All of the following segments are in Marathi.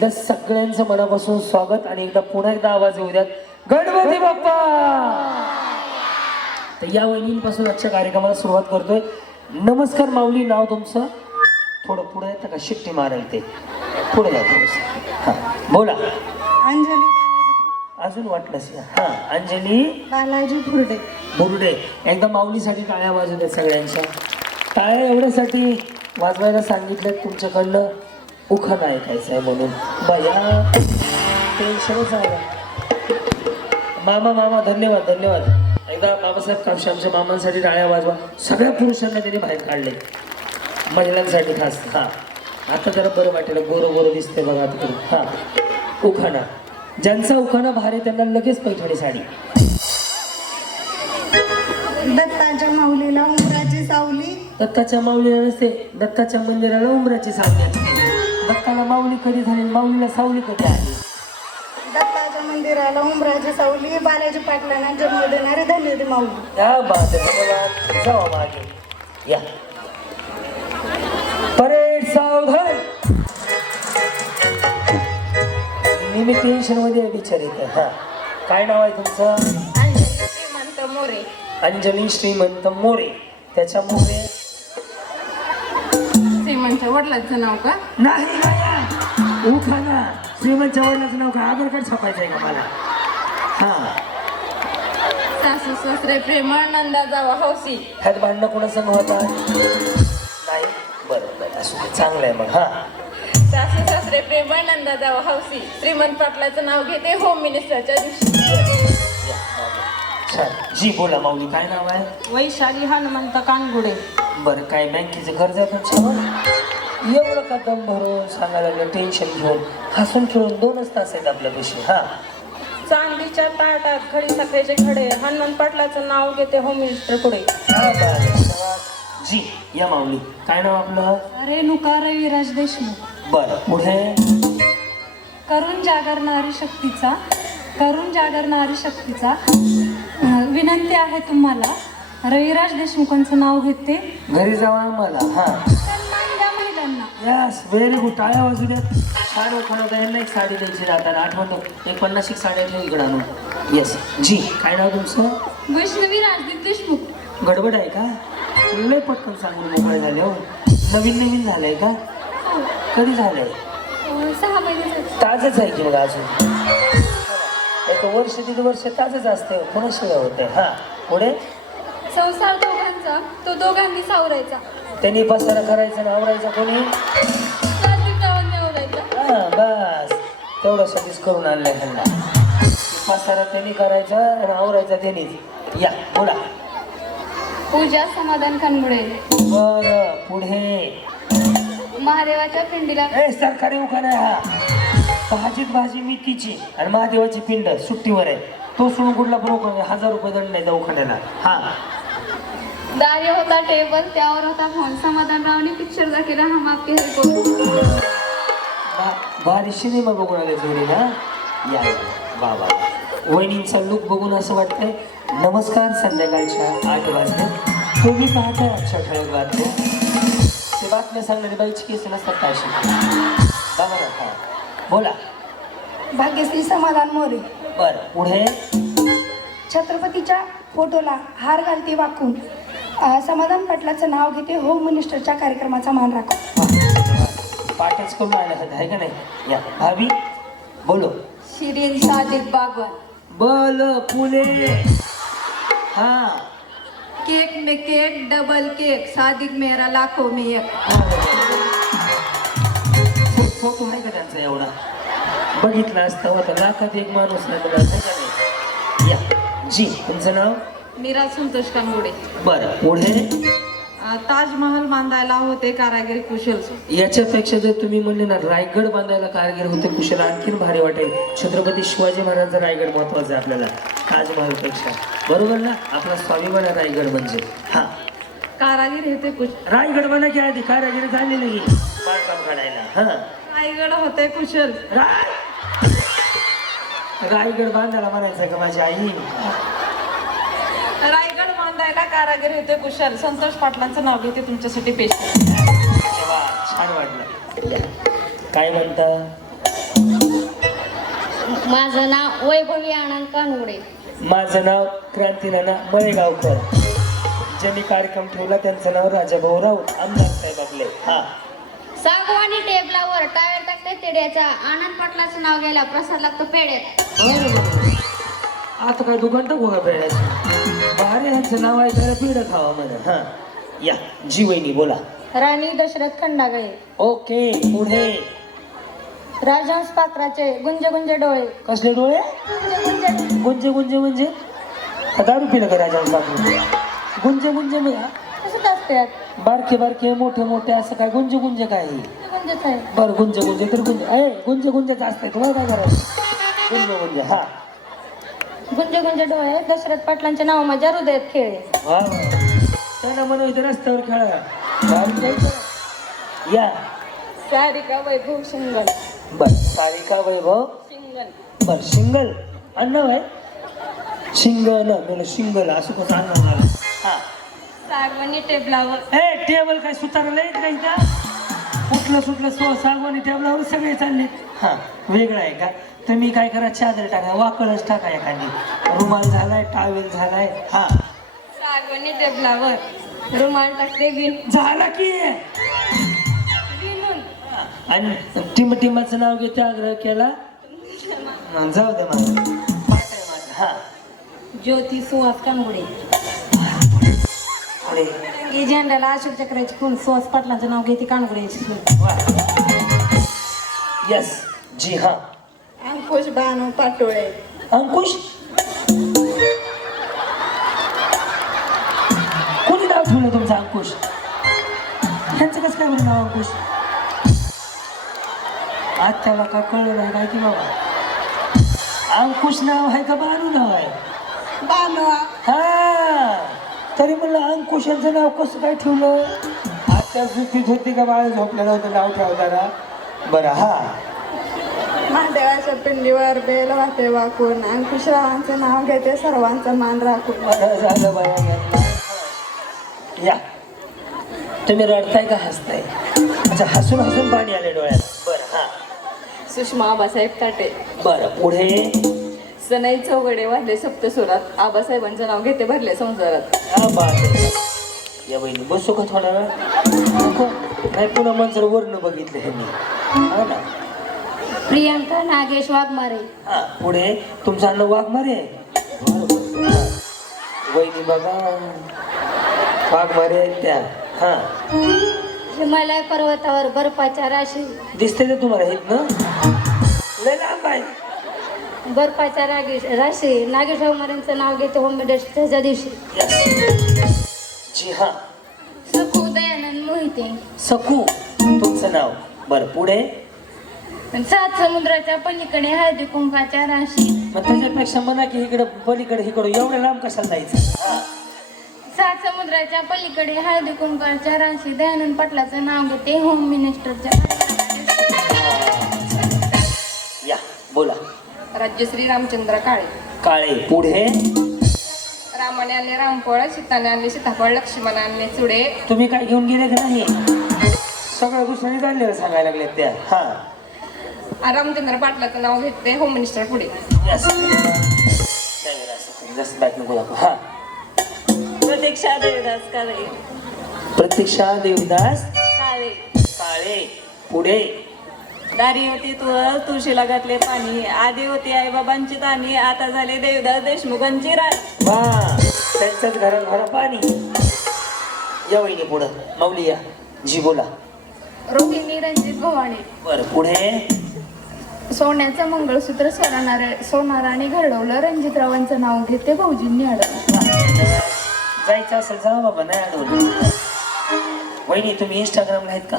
एकदा सगळ्यांचं मनापासून स्वागत आणि एकदा पुन्हा एकदा आवाज येऊ द्यात. गणपती बाप्पा! तर या वहिनींपासून आजच्या कार्यक्रमाला सुरुवात करतोय. नमस्कार माऊली नाव तुमचं? थोडं पुढे येतं का? शिट्टी मारेल ते. पुढे जा हां बोला. अंजली अजून वाटलंच हां अंजली बालाजी फुर्डे बुरडे एकदा माऊलीसाठी टाळ्या वाजू द्या सगळ्यांच्या. टाळ्या एवढ्यासाठी वाजवायला सांगितलं तुमच्याकडनं. उखाणा ऐकायचं आहे म्हणून. बया टेन्शनच आहे मामा मामा धन्यवाद धन्यवाद. एकदा बाबासाहेब कापशे आमच्या मामांसाठी टाळ्या वाजवा. सगळ्या पुरुषांना त्यांनी बाहेर काढले. महिलांसाठी खास. हां. आता जरा बरं वाटेल. गोरं गोरं दिसते बघा तिकडे हां. उखाणा. ज्यांचा उखाणा भारी त्यांना लगेच पैठणी साडी. दत्ताच्या माऊलीला उमराची सावली. दत्ताच्या माऊलीला नसते. दत्ताच्या मंदिराला उमराची सावली. दत्ताला माऊली कधी झाली माऊलीला सावली कधी आली दत्ताच्या मंदिराला उमराची सावली बालाजी पाटलांना जन्म देणारी धन्य माऊली. या बाद धन्यवाद जावा मागे या. परेड सावधान मी मी टेन्शनमध्ये आहे बिचारी इथं. हा. काय नाव आहे तुमचं? श्रीमंत मोरे. अंजली श्रीमंत मोरे. त्याच्या मोरे वडिलांचं नाव का? नाही बाया. उखाणा श्रीमंतच्या वडिलाचं नाव काय? आधार कार्ड छापायचं आहे का मला? हा. सासू सासरे प्रेमळ नंदा जावा हौसी. ह्यात भांडणं कोणासंग होता नाही? बरं बरं. असू दे. चांगलं आहे मग हा. सासू सासरे प्रेमळ नंदा जावा हौसी. श्रीमंत पाटलाचं नाव घेते होम मिनिस्टरच्या दिवशी. छान. जी बोला माऊली. काय नाव आहे? वैशाली हनुमंत कानगुडे. बरं काय बँकेचं कर्ज एवढं का दम भरून सांगायला लागलं टेन्शन घेऊन? हसून खेळून दोनच तास आहेत आपल्या पैसे हा. चांदीच्या ताटात खडी साखरेचे खडे हनुमंत पाटलाचं नाव घेते होम मिनिस्टर पुढे. हा. जी या माऊली. काय नाव आपलं? रेणुका रविराज देशमुख. बरं पुढे? करून जागर नारी शक्तीचा करून जागर नारी शक्तीचा अं, विनंती आहे तुम्हाला. रविराज देशमुखांचं नाव घेते. घरी जावा आम्हाला हा. यस व्हेरी गुड टाळ्या वाजू द्यात छान ओळखण होतं यांना एक साडी द्यायची राहताना आठवतो. एक पन्नास एक साड्या ठेव इकडं आणून. येस जी काय नाव तुमचं? वैष्णवी राजदीप देशमुख. गडबड आहे का? लय पटकन सांगून मोकळे झाले हो. नवीन नवीन झालंय का? कधी झालंय? सहा महिने ताजच आहे की मग अजून? एक वर्ष दीड वर्ष ताजच असते कोणाशिवाय होते हा पुढे? संसार दोघांचा तो दोघांनी सावरायचा. त्यांनी पसारा करायचा ना आवरायचा कोणी? हा बस. तेवढ्यासाठीच करून आणलंय ह्यांना पसारा त्यांनी करायचा आणि आवरायचा त्यांनीच या बोला पूजा समाधान खानमुळे. बर पुढे. महादेवाच्या पिंडीला ए सरकारी उखाणा आहे हा. भाजीत भाजी मेथीची आणि महादेवाची पिंड सुट्टीवर आहे. तो सोडून कुठला पण उखाणा हजार रुपये दंड नाही त्या उखाण्याला. हा. दारी होता टेबल त्यावर होता फोन समाधानरावने पिक्चर दाखवला हम आपके हर को बा- भारी सिनेमा बघून आले जोडी ना या वा वहिनींचा लुक बघून असं वाटतंय नमस्कार संध्याकाळच्या आठ वाजले. तुम्ही पाहताय आजच्या ठळक बातम्या. ते बातम्या सांगणारी बाईची केस नसतात काय बाबा हा. बोला. भाग्यश्री समाधान मोरे. बरं पुढे? छत्रपतीच्या फोटोला हार घालते वाकून. समाधान पाटलाचं नाव घेते. होम मिनिस्टरच्या कार्यक्रमाचा मान राखो. पाठच करून आलं होतं आहे का नाही? या भाभी बोलो. शिरीन सादिक बागवान बोल पुणे. हा. केक में केक डबल केक सादिक मेरा लाखों में एक. फोटो आहे का त्यांचा एवढा? बघितला असता होता. लाखात एक माणूस नाही का नाही? या. जी तुमचं नाव? मीरा संतोष कानगुडे. बरं पुढे? अ, ताजमहल बांधायला होते कारागिरी कुशल. याच्यापेक्षा जर तुम्ही म्हणले ना रायगड बांधायला कारगिर होते कुशल आणखीन भारी वाटेल. छत्रपती शिवाजी महाराजांचा रायगड महत्त्वाचा आहे आपल्याला ताजमहलपेक्षा. बरोबर ना? आपला स्वाभिमान आहे रायगड म्हणजे. हा. कारागिर होते कुश रायगड बना की आधी कारागिरी झाली नाही. बांधकाम काढायला. हा. रायगड होते कुशल. राय रायगड बांधायला म्हणायचं का माझी आई? कारागिर होते कुशल. संतोष पाटलांचं नाव घेते तुमच्यासाठी पेश छान वाटलं. काय म्हणता? माझं नाव वैभवी आनंद कानवडे. माझं नाव क्रांतीनाना मळेगावकर. ज्यांनी कार्यक्रम ठेवला त्यांचं नाव राजाभाऊ राऊत आमदार साहेब आपले. हा. सागवानी टेबलावर टायर टाकते तेड्याच्या. आनंद पाटलाचं नाव घ्यायला प्रसाद लागतो पेड्यात. आता काय दुकान टाकू का पेड्याचं. भारी ह्यांचं नाव ऐकायला पिढं खावा म्हणा हा. या जी वहिनी बोला. राणी दशरथ खंडागळे. ओके पुढे. राजहंस पात्राचे गुंजे गुंजे डोळे. कसले डोळे? गुंजे गुंजे गुंजे. गुंजे म्हणजे दारू पिलं का राजा बापू गुंजे गुंजे म्हणजे असतात बारके बारके मोठे मोठे असं काय गुंजे गुंजे काय? हे? गुंजेच आहे. बरं गुंजे गुंजे तर गुंजे ए गुंजे गुंजेच असतंय तुम्हाला काय करायचं गुंजे गुंजे हा. गुंजे गुंजे डोळे दशरथ पाटलांच्या नाव माझ्या हृदयात खेळले वा वा. त्यांना म्हणून इथे रस्त्यावर खेळा. या. सारिका वैभव शिंगल. बर सारिका वैभव शिंगल. बर सिंगल अण्णव आहे? शिंगल मला शिंगल असं कसं अण्णव झालं हा. सागवानी टेबलावर. ए टेबल काय सुतारलं आहे का इथं? उठलं सुटलं सो सागवानी टेबलावर सगळे चालले हा वेगळं आहे का? तुम्ही काय करा चादर टाका वाकळच टाका एखादी. रुमाल झालाय टावेल झालाय हा. सागवानी टेबलावर रुमाल टाकते विण झाला की. विणून. आणि टिम टिमाचं नाव घेते आग्रह केला? जाऊ दे मला पाठ आहे माझं. हा. ज्योती सुहास पुढे ही झेंड्याला अशोक चक्राची खून सुहास पाटलांचं नाव घेते कानगुड्याची यस जी हा. अंकुश बानू पाटोळे. अंकुश? कोणी नाव ठेवलं तुमचं अंकुश? त्यांचं कसं काय बरं नाव अंकुश? आज त्याला का कळलं नाही काय की बाबा. अंकुश नाव आहे का बानू नाव आहे? हा. तरी म्हणलं अंकुश यांचं नाव कसं काय ठेवलं? आता झोपीत होती का बाळ झोपलेलं होतं नाव ठेवताना? बरं हा. महादेवाच्या पिंडीवर बेल वाटे वाकून अंकुशरावांचं नाव घेते सर्वांचा मान राखून. बरं झालं बाया या. तुम्ही रडताय का हसताय? अच्छा हसून हसून पाणी आले डोळ्यात. बरं हा. सुषमा आबासाहेब ताटे. बरं पुढे? सनई चौगडे वाढले सप्तसुरात आबासाहेबांचं नाव घेते भरले संसारात. हा बात. या बहिणी बसू का थोडा वेळ? नको नाही पुन्हा माणसं वर्ण बघितलं ह्यांनी हा ना? प्रियंका नागेश वाघमारे. हा पुढे तुमचं अन्न वाघमारे. वहिनी बघा. वाघमारे आहेत त्या. हा. हिमालय पर्वतावर बर्फाच्या राशी. दिसते ते तुम्हाला हेत ना? लय लांब आहे. बर्फाच्या रागी राशी. नागेश वाघमारेंचं नाव घेते होमडेस्टच्या दिवशी. Yes. जी हा. सखू दयानंद मोहिते. सकू तुमचं नाव. बरं पुढे? सात समुद्राच्या पलीकडे हळदी कुंकाच्या राशी. मग त्याच्यापेक्षा म्हणा की इकडं पलीकडे इकडं एवढ्या लांब कशाला जायचं? हा. सात समुद्राच्या पलीकडे हळदी कुंकाच्या राशी. दयानंद पाटलाचं नाव घेते होम मिनिस्टरच्या या बोला. राज्यश्री रामचंद्र काळे. काळे पुढे? रामाने आणले रामफळ सीताने आणले सीताफळ लक्ष्मण आणले चुडे तुम्ही काय घेऊन गेले का नाही? सगळ्या दुसऱ्याने जाणलेलं सांगायला लागले त्या. हा. रामचंद्र पाटलाचं नाव घेते होम मिनिस्टर पुढे. हा. प्रतीक्षा देवदास काळे. प्रतीक्षा देवदास काळे. काळे. पुढे. दारी होती तू तुळशीला घातले पाणी. आधी होती आईबाबांची ताणी आता झाले देवदास देशमुखांची राणी. वा. त्यांच्याच घरात भरा पाणी. या वहिनी पुढं. माऊली या. जी बोला. रोहिणी रणजित भवानी. बरं पुढे. सोन्याचं मंगळसूत्र सोनार सोनाराने घडवलं. रणजितरावांचं नाव घेते भाऊजींनी अडवलं. जायचं असेल जा बाबा नाही अडवलं. वहिनी तुम्ही इंस्टाग्रामला आहेत का?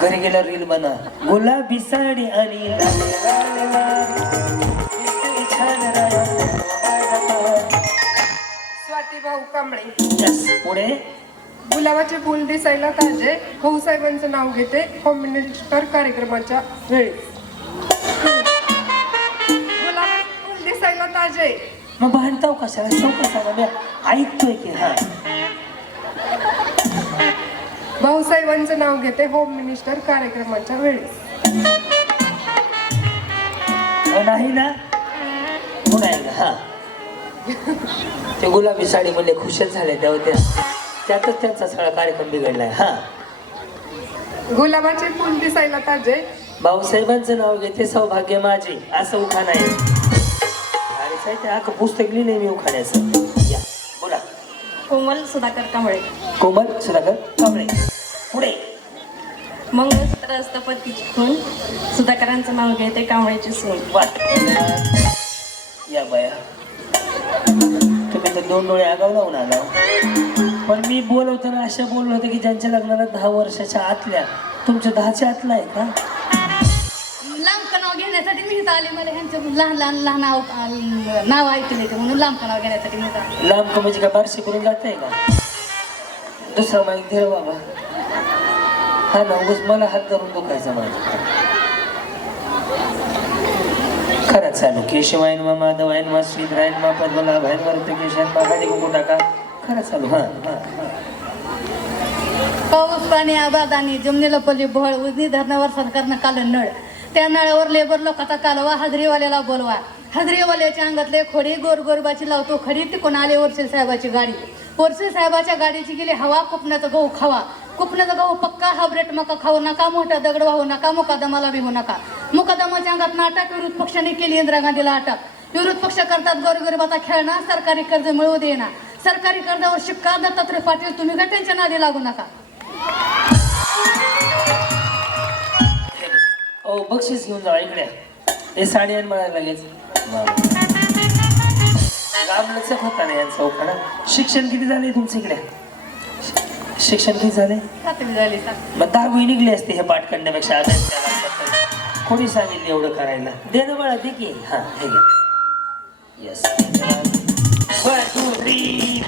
घरी गेल्यावर रील बना गुलाबी साडी आणि स्वाती भाऊ कांबळे. पुढे? गुलाबाचे फुल दिसायला ताजे. भाऊसाहेबांचं नाव घेते. होम मिनिस्टर कार्यक्रमाच्या वेळी. ताजे मग भांडताव कशाला? चौकस सांगा मी ऐकतोय की. हा. भाऊसाहेबांचं नाव घेते होम मिनिस्टर कार्यक्रमाच्या वेळी. अहो, नाही ना? पुन्हा हा. ते गुलाबी साडी म्हणले खुशच झाले त्या त्यातच त्यांचा सगळा कार्यक्रम बिघडलाय. हा. गुलाबाचे फुल दिसायला ताजे. भाऊसाहेबांचं नाव घेते सौभाग्य माझे. असं उखाण आहे आणि साहित्य हा पुस्तक लिहिले मी उखाण्याचं या बोला. कोमल सुधाकर कांबळे. कोमल सुधाकर कांबळे. पुढे. मंगळसूत्र असतं पतीची खून सुधाकरांचं नाव घेते कांबळेची सून. वा. या बाया. तुम्ही तर दोन डोळे आगाव लावून आला. पण मी बोलवताना अशा बोललो होतं की ज्यांच्या लग्नाला दहा वर्षाच्या आतल्या तुमच्या दहाच्या आतला आहे का? आले मला ह्यांचं लहान लहान लहान नाव नाव ऐकले ते म्हणून लांब नाव घेण्यासाठी मी आले. लांब म्हणजे का बारशे करून जात आहे का? दुसरा माईक दे रे बाबा. हा ना उगाच मला हात धरून दुखायचा माझा. खरं चालू. केशवायन मा माधवायन मा श्रीधरायन मा पद्मनाभायन वर्तकेशायन मा गाडी कुकू टाका खरं चालू हा. पाऊस पाणी आबाद आणि जमिनीला पली बहळ उजनी धरणावर सरकारनं काल नळ. त्या नळावर लेबर लोकांचा कालवा हजरीवाल्याला बोलवा. हजरीवाल्याच्या अंगातले खोडी गोरगोरबाची लावतो खडी तिकून आले वरसे साहेबाची गाडी. वरसे साहेबाच्या गाडीची गेली हवा कुपण्याचा गहू खावा. कुपण्याचा गहू पक्का हाब्रेट मका खाऊ नका मोठा दगड वाहू नका मुकादमाला भिवू नका. मुकादमाच्या अंगात नाटक विरोध पक्षाने केली इंदिरा गांधीला अटक. विरोध पक्ष करतात गोरगरिबाचा खेळणा सरकारी कर्ज मिळवू देना सरकारी कर्जावर शिक्का दत्तात्रय पाटील तुम्ही का त्यांच्या नादी लागू नका. ओ बक्षीस घेऊन जावा इकडे. हे साडी आणि मला लगेच. लांबलचक होता ना यांचा उखाणा शिक्षण किती झाले तुमच्या इकडे? शिक्षण किती झाले सातवी झाली. मग दहावी निघली असते हे पाठ करण्यापेक्षा अभ्यास. कोणी सांगितलं एवढं करायला? दे ना बाळा दे की. हा हे घे. Yes one two three